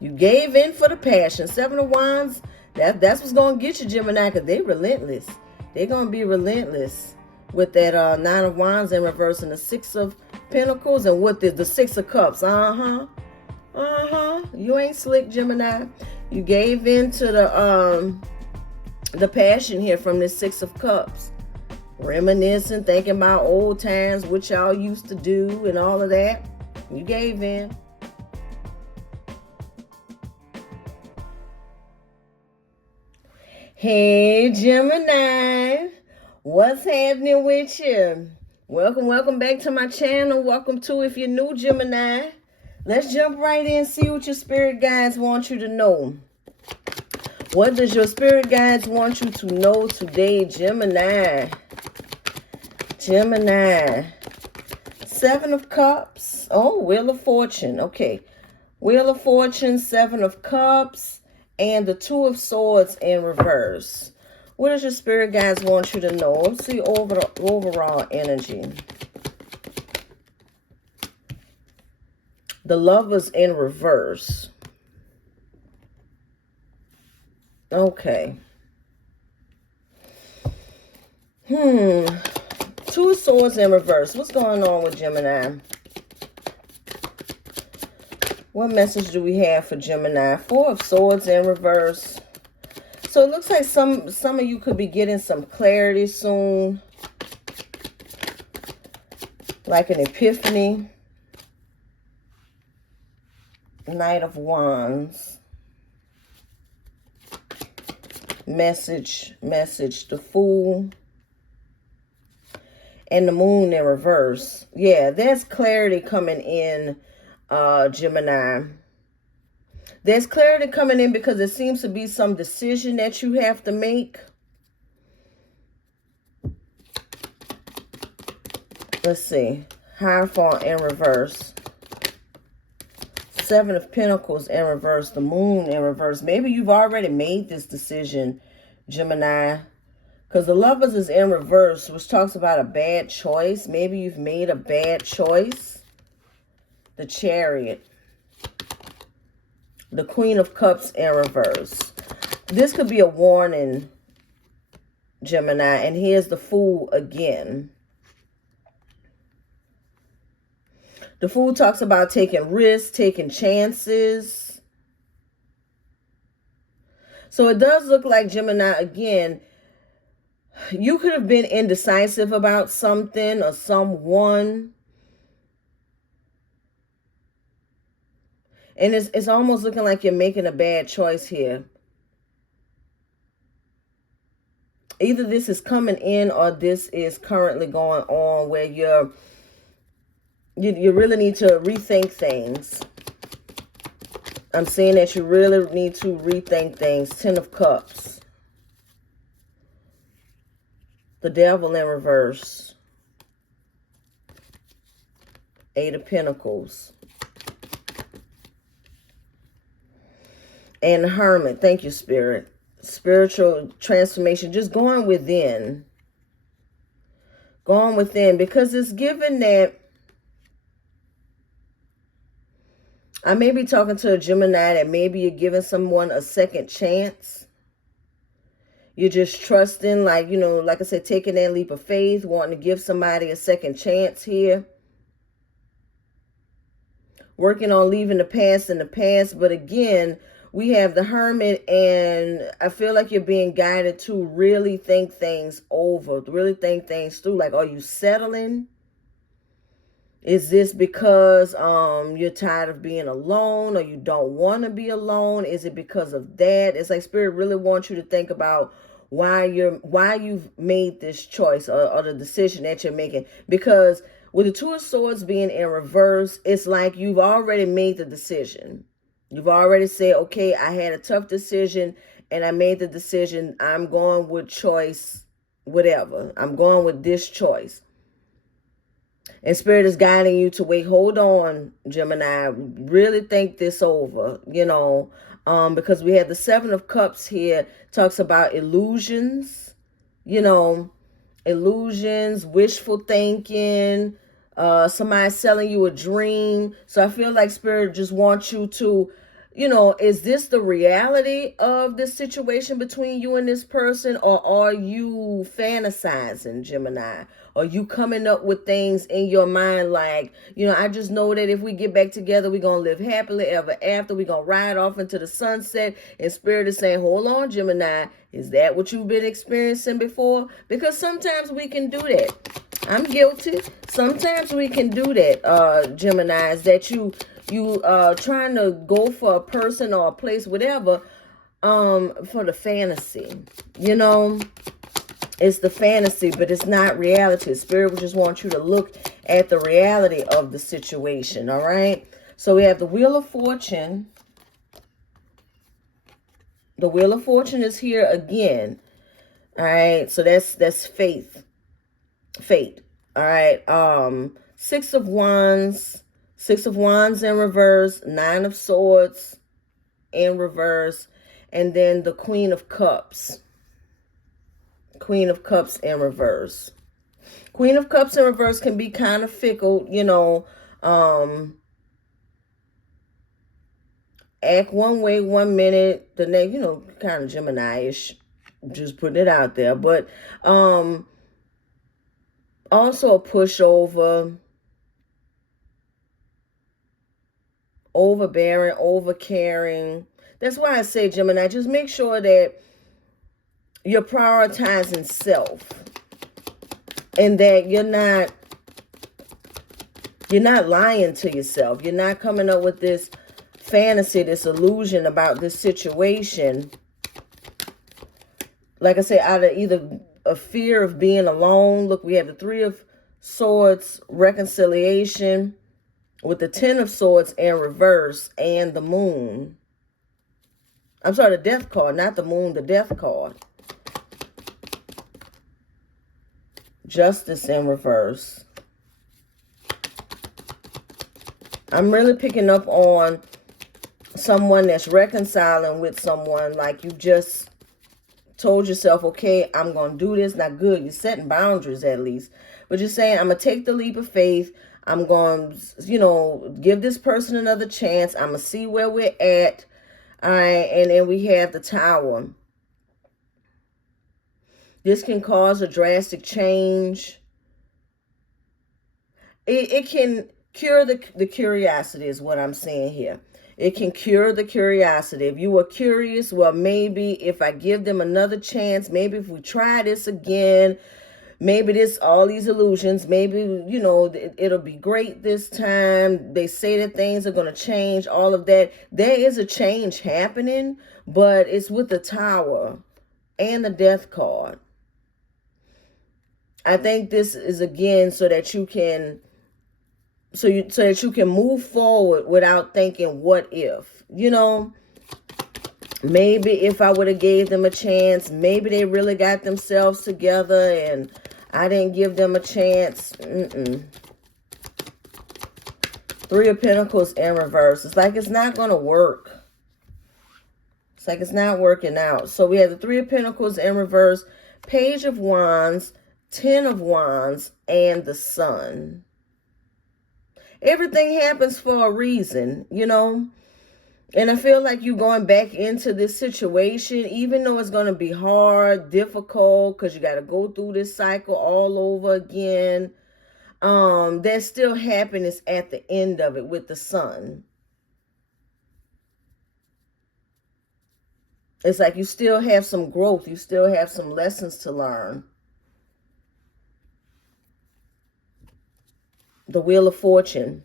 You gave in for the passion. Seven of Wands, that's what's going to get you, Gemini, because they're relentless. They're going to be relentless with that Nine of Wands in reverse and the Six of Pentacles and with the Six of Cups. You ain't slick, Gemini. You gave in to the passion here from this Six of Cups. Reminiscing, thinking about old times, what y'all used to do and all of that. You gave in. Hey, Gemini. What's happening with you? Welcome back to my channel. Welcome to, if you're new, Gemini. Let's jump right in and see what your spirit guides want you to know. What does your spirit guides want you to know today, Gemini? Gemini. Seven of Cups. Oh, Wheel of Fortune. Okay. Wheel of Fortune, Seven of Cups, and the Two of Swords in reverse. What does your spirit guides want you to know? Let's see overall energy. The Lovers in reverse. Okay. Two of Swords in reverse. What's going on with Gemini? What message do we have for Gemini? Four of Swords in reverse. So it looks like some of you could be getting some clarity soon. Like an epiphany. Knight of Wands. Message, the Fool. And the Moon in reverse. Yeah, there's clarity coming in, Gemini. There's clarity coming in because there seems to be some decision that you have to make. Let's see. Hierophant in reverse. Seven of Pentacles in reverse. The Moon in reverse. Maybe you've already made this decision, Gemini. Because the Lovers is in reverse, which talks about a bad choice. Maybe you've made a bad choice. The Chariot. The Queen of Cups in reverse. This could be a warning, Gemini. And here's the Fool again. The Fool talks about taking risks, taking chances. So it does look like, Gemini, again, you could have been indecisive about something or someone. And it's almost looking like you're making a bad choice here. Either this is coming in or this is currently going on where you really need to rethink things. I'm saying that you really need to rethink things. Ten of Cups. The Devil in reverse. Eight of Pentacles. And the Hermit. Thank you, Spirit. Spiritual transformation. Just going within. Going within. Because it's given that I may be talking to a Gemini that maybe you're giving someone a second chance. You're just trusting, like, you know, like I said, taking that leap of faith, wanting to give somebody a second chance here. Working on leaving the past in the past. But again, we have the Hermit, and I feel like you're being guided to really think things over, really think things through. Like, are you settling? Is this because you're tired of being alone or you don't want to be alone? Is it because of that? It's like Spirit really wants you to think about why you've made this choice or the decision that you're making. Because with the Two of Swords being in reverse, it's like you've already made the decision. You've already said, okay, I had a tough decision and I made the decision. I'm going with choice, whatever. I'm going with this choice. And Spirit is guiding you to wait, hold on, Gemini, really think this over, you know, because we have the Seven of Cups here, talks about illusions, you know, illusions, wishful thinking, somebody selling you a dream. So I feel like Spirit just wants you to is this the reality of this situation between you and this person, or are you fantasizing, Gemini? Are you coming up with things in your mind like, I just know that if we get back together, we're going to live happily ever after. We're going to ride off into the sunset. And Spirit is saying, hold on, Gemini. Is that what you've been experiencing before? Because sometimes we can do that. I'm guilty. Sometimes we can do that, Gemini, is that you trying to go for a person or a place, whatever, for the fantasy. It's the fantasy, but it's not reality. Spirit would just want you to look at the reality of the situation, all right? So we have the Wheel of Fortune. The Wheel of Fortune is here again, all right? So that's faith. Fate, all right? 6 of Wands. 6 of Wands in reverse, 9 of Swords in reverse, and then the Queen of Cups. Queen of Cups in reverse. Queen of Cups in reverse can be kind of fickle, act one way 1 minute, the next, kind of Gemini-ish, just putting it out there. But also a pushover, overbearing, overcaring. That's why I say, Gemini, just make sure that you're prioritizing self, and that you're not lying to yourself. You're not coming up with this fantasy, this illusion about this situation. Like I say, out of either a fear of being alone. Look, we have the 3 of Swords, reconciliation, with the 10 of Swords in reverse, and the Moon. I'm sorry, the Death card, not the Moon, the Death card. Justice in reverse. I'm really picking up on someone that's reconciling with someone, like you just told yourself, okay, I'm going to do this. Not good. You're setting boundaries at least. But you're saying, I'm going to take the leap of faith. I'm going to, give this person another chance. I'm going to see where we're at. All right. And then we have the Tower. This can cause a drastic change. It can cure the curiosity is what I'm saying here. It can cure the curiosity. If you were curious, well, maybe if I give them another chance, maybe if we try this again, maybe all these illusions, maybe, it'll be great this time. They say that things are going to change, all of that. There is a change happening, but it's with the Tower and the Death card. I think this is, again, so that you can move forward without thinking, what if? Maybe if I would have gave them a chance, maybe they really got themselves together and I didn't give them a chance. 3 of Pentacles in reverse. It's like it's not going to work. It's like it's not working out. So we have the 3 of Pentacles in reverse, Page of Wands, 10 of Wands, and the Sun. Everything happens for a reason, And I feel like you're going back into this situation, even though it's going to be hard, difficult, because you got to go through this cycle all over again. There's still happiness at the end of it with the Sun. It's like you still have some growth. You still have some lessons to learn. The Wheel of Fortune.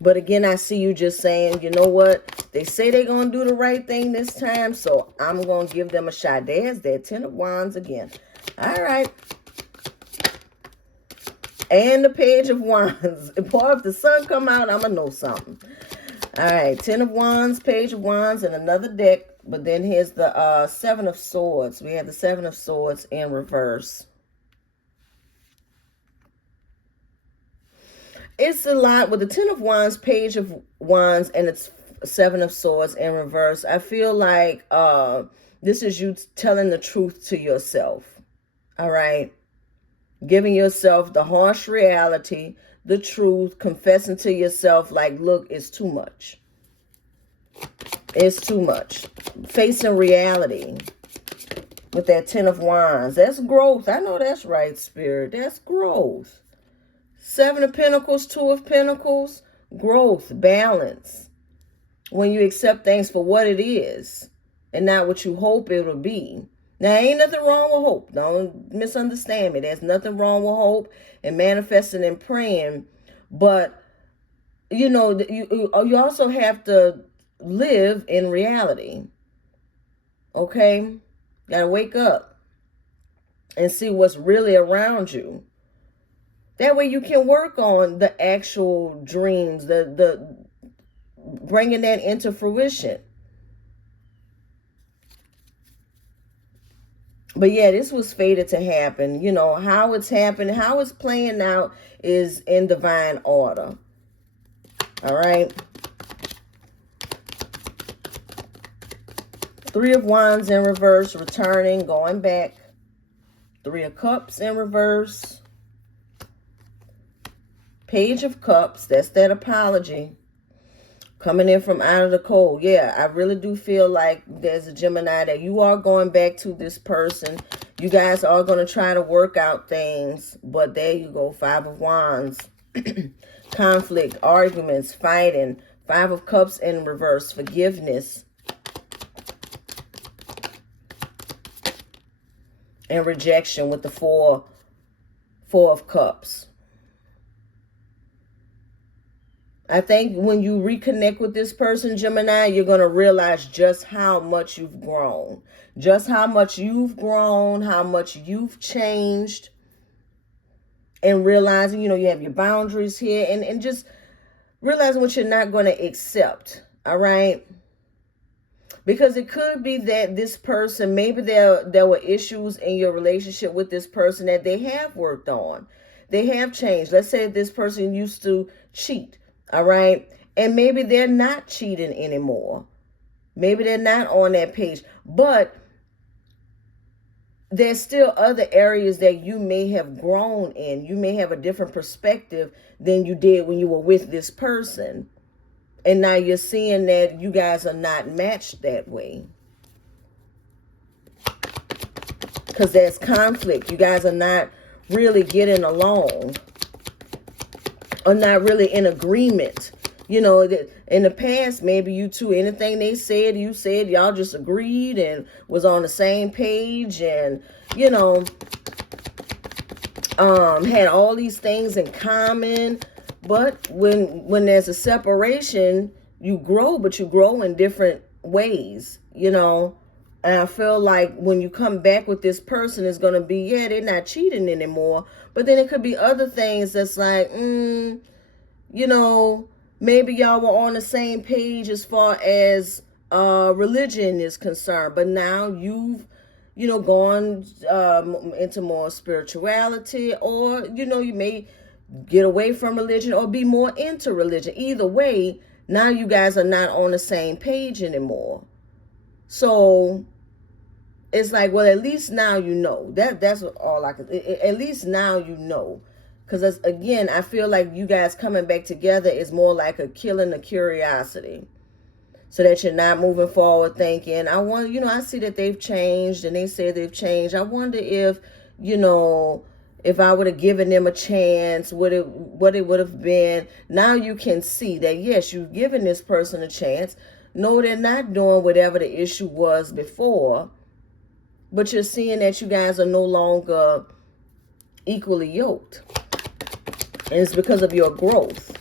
But again, I see you just saying, you know what? They say they're going to do the right thing this time, so I'm going to give them a shot. There's that 10 of Wands again. All right. And the Page of Wands. Boy, if the Sun come out, I'm going to know something. All right. 10 of Wands, Page of Wands, and another deck. But then here's the 7 of Swords. We have the 7 of Swords in reverse. It's a lot with the 10 of Wands, Page of Wands, and it's 7 of Swords in reverse. I feel like this is you telling the truth to yourself. All right. Giving yourself the harsh reality, the truth, confessing to yourself like, look, it's too much. It's too much. Facing reality with that 10 of Wands. That's growth. I know that's right, Spirit. That's growth. 7 of Pentacles, 2 of Pentacles. Growth, balance. When you accept things for what it is and not what you hope it'll be. Now, ain't nothing wrong with hope. Don't misunderstand me. There's nothing wrong with hope and manifesting and praying. But, you know, you also have to live in reality. Okay? Got to wake up and see what's really around you. That way you can work on the actual dreams, the bringing that into fruition. But yeah, this was fated to happen. You know, how it's happening, how it's playing out is in divine order. All right. 3 of Wands in reverse, returning, going back. 3 of Cups in reverse. Page of Cups, that's that apology. Coming in from out of the cold. Yeah, I really do feel like there's a Gemini that you are going back to this person. You guys are going to try to work out things. But there you go. 5 of Wands. Conflict, arguments, fighting. 5 of Cups in reverse. Forgiveness. And rejection with the 4 of Cups. I think when you reconnect with this person, Gemini, you're going to realize just how much you've grown. Just how much you've grown, how much you've changed. And realizing, you know, you have your boundaries here. And just realizing what you're not going to accept. All right? Because it could be that this person, maybe there were issues in your relationship with this person that they have worked on. They have changed. Let's say this person used to cheat. All right. And maybe they're not cheating anymore. Maybe they're not on that page. But there's still other areas that you may have grown in. You may have a different perspective than you did when you were with this person. And now you're seeing that you guys are not matched that way. Because there's conflict. You guys are not really getting along. Or not really in agreement. You know, in the past, maybe you two, anything they said, you said, y'all just agreed and was on the same page and, you know, had all these things in common. But when there's a separation, you grow, but you grow in different ways, you know. And I feel like when you come back with this person, it's going to be, yeah, they're not cheating anymore. But then it could be other things that's like, you know, maybe y'all were on the same page as far as religion is concerned. But now you've, you know, gone into more spirituality, or, you know, you may get away from religion or be more into religion. Either way, now you guys are not on the same page anymore. So it's like, well, at least now you know. That's all I can. At least now you know. Because again, I feel like you guys coming back together is more like a killing the curiosity. So that you're not moving forward thinking, I want, you know, I see that they've changed and they say they've changed. I wonder if, you know, if I would have given them a chance, what it would have been. Now you can see that, yes, you've given this person a chance. No, they're not doing whatever the issue was before. But you're seeing that you guys are no longer equally yoked. And it's because of your growth.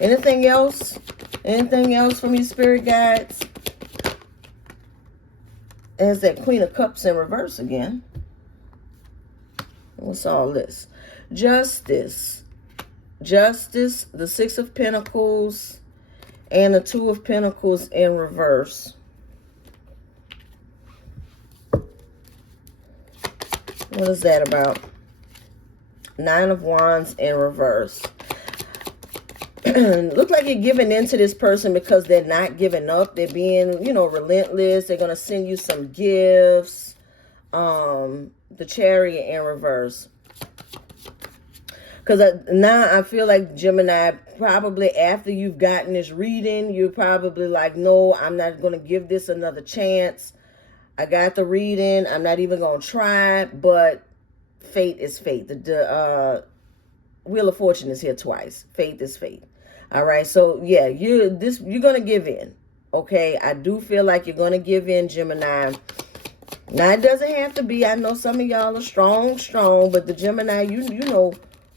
Anything else? Anything else from your spirit guides? There's that Queen of Cups in reverse again. What's all this? Justice. Justice, the 6 of Pentacles, and the 2 of Pentacles in reverse. What is that about? 9 of Wands in reverse. Look like you're giving in to this person because they're not giving up. They're being, you know, relentless. They're going to send you some gifts. The Chariot in reverse. Because now I feel like Gemini, probably after you've gotten this reading, you're probably like, no, I'm not going to give this another chance. I got the reading. I'm not even going to try. But fate is fate. The Wheel of Fortune is here twice. Faith is fate. All right. So yeah, you're going to give in. Okay. I do feel like you're going to give in, Gemini. Now it doesn't have to be. I know some of y'all are strong, but the Gemini, you know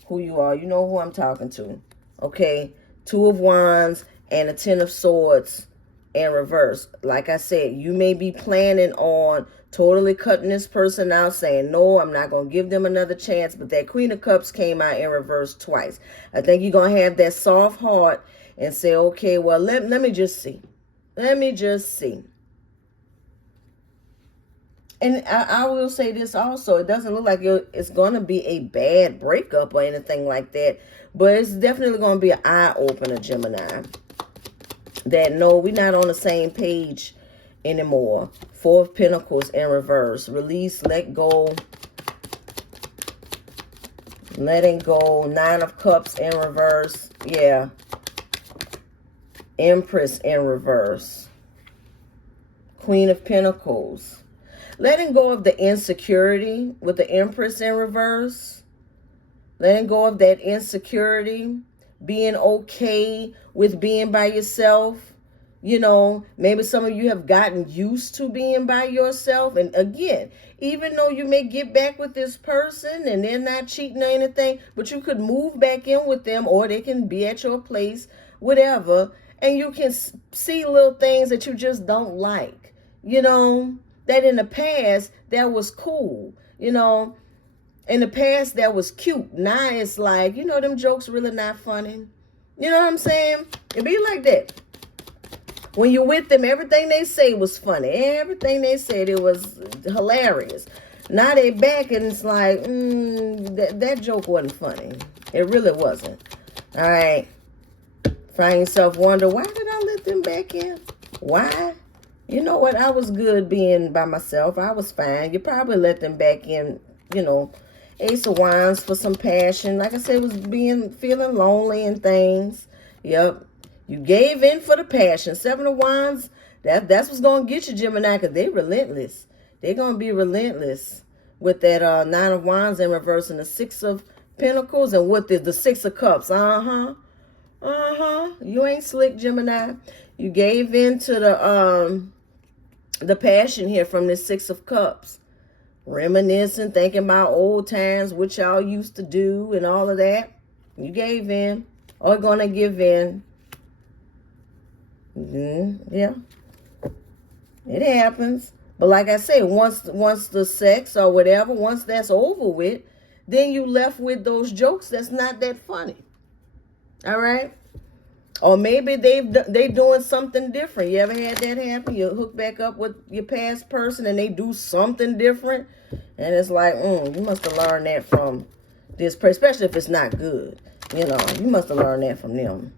who you are. You know who I'm talking to. Okay. 2 of Wands and a 10 of Swords in reverse. Like I said, you may be planning on totally cutting this person out, saying, no, I'm not going to give them another chance. But that Queen of Cups came out in reverse twice. I think you're going to have that soft heart and say, okay, well, let me just see. Let me just see. And I will say this also. It doesn't look like it's going to be a bad breakup or anything like that. But it's definitely going to be an eye-opener, Gemini. That, no, we're not on the same page anymore. 4 of Pentacles in reverse. Release, let go. Letting go. 9 of Cups in reverse. Yeah. Empress in reverse. Queen of Pentacles. Letting go of the insecurity with the Empress in reverse. Letting go of that insecurity. Being okay with being by yourself. You know, maybe some of you have gotten used to being by yourself. And again, even though you may get back with this person and they're not cheating or anything, but you could move back in with them, or they can be at your place, whatever. And you can see little things that you just don't like. You know, that in the past, that was cool. You know, in the past, that was cute. Now it's like, you know, them jokes really not funny. You know what I'm saying? It be like that. When you're with them, everything they say was funny. Everything they said, it was hilarious. Now they back and it's like, that joke wasn't funny. It really wasn't. All right. Find yourself wonder, why did I let them back in? Why? You know what? I was good being by myself. I was fine. You probably let them back in, you know. Ace of Wands for some passion. Like I said, was feeling lonely and things. Yep. You gave in for the passion. 7 of Wands, that's what's going to get you, Gemini, because they're relentless. They're going to be relentless with that 9 of Wands in reverse and the 6 of Pentacles and with the 6 of Cups. You ain't slick, Gemini. You gave in to the passion here from this 6 of Cups. Reminiscing, thinking about old times, what y'all used to do and all of that. You gave in or going to give in. Yeah, it happens. But like I say, once the sex or whatever, once that's over with, then you left with those jokes that's not that funny. All right. Or maybe they doing something different. You ever had that happen? You hook back up with your past person and they do something different, and it's like, you must have learned that from this person, especially if it's not good. You know, you must have learned that from them.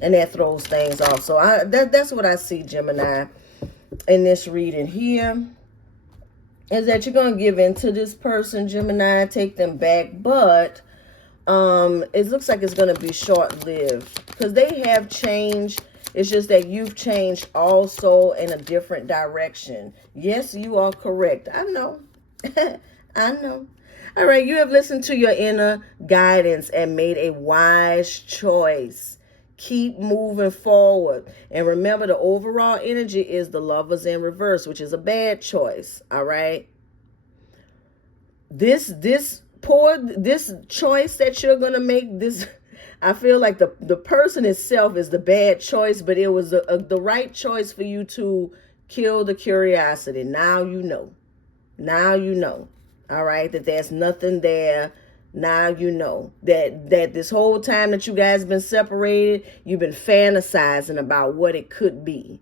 And that throws things off. So that's what I see, Gemini, in this reading here. Is that you're going to give in to this person, Gemini, take them back. But it looks like it's going to be short-lived. Because they have changed. It's just that you've changed also in a different direction. Yes, you are correct. I know. I know. All right, you have listened to your inner guidance and made a wise choice. Keep moving forward. And remember, the overall energy is the Lovers in reverse, which is a bad choice. All right. This choice that you're going to make, I feel like the person itself is the bad choice, but it was the right choice for you to kill the curiosity. Now you know. Now you know. All right. That there's nothing there. Now you know that this whole time that you guys been separated, you've been fantasizing about what it could be.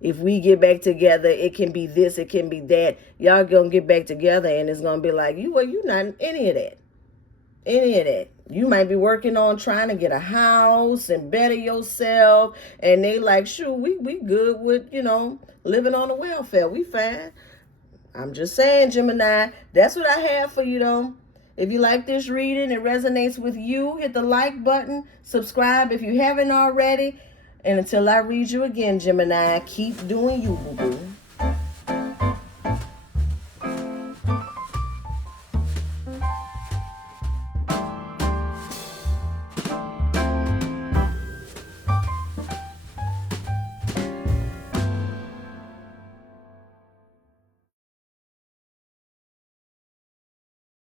If we get back together, it can be this, it can be that. Y'all gonna get back together and it's gonna be like, you not any of that. Any of that. You might be working on trying to get a house and better yourself. And they like, shoot, we good with, living on the welfare. We fine. I'm just saying, Gemini, that's what I have for you, though. If you like this reading, it resonates with you, hit the like button, subscribe if you haven't already. And until I read you again, Gemini, keep doing you, boo-boo.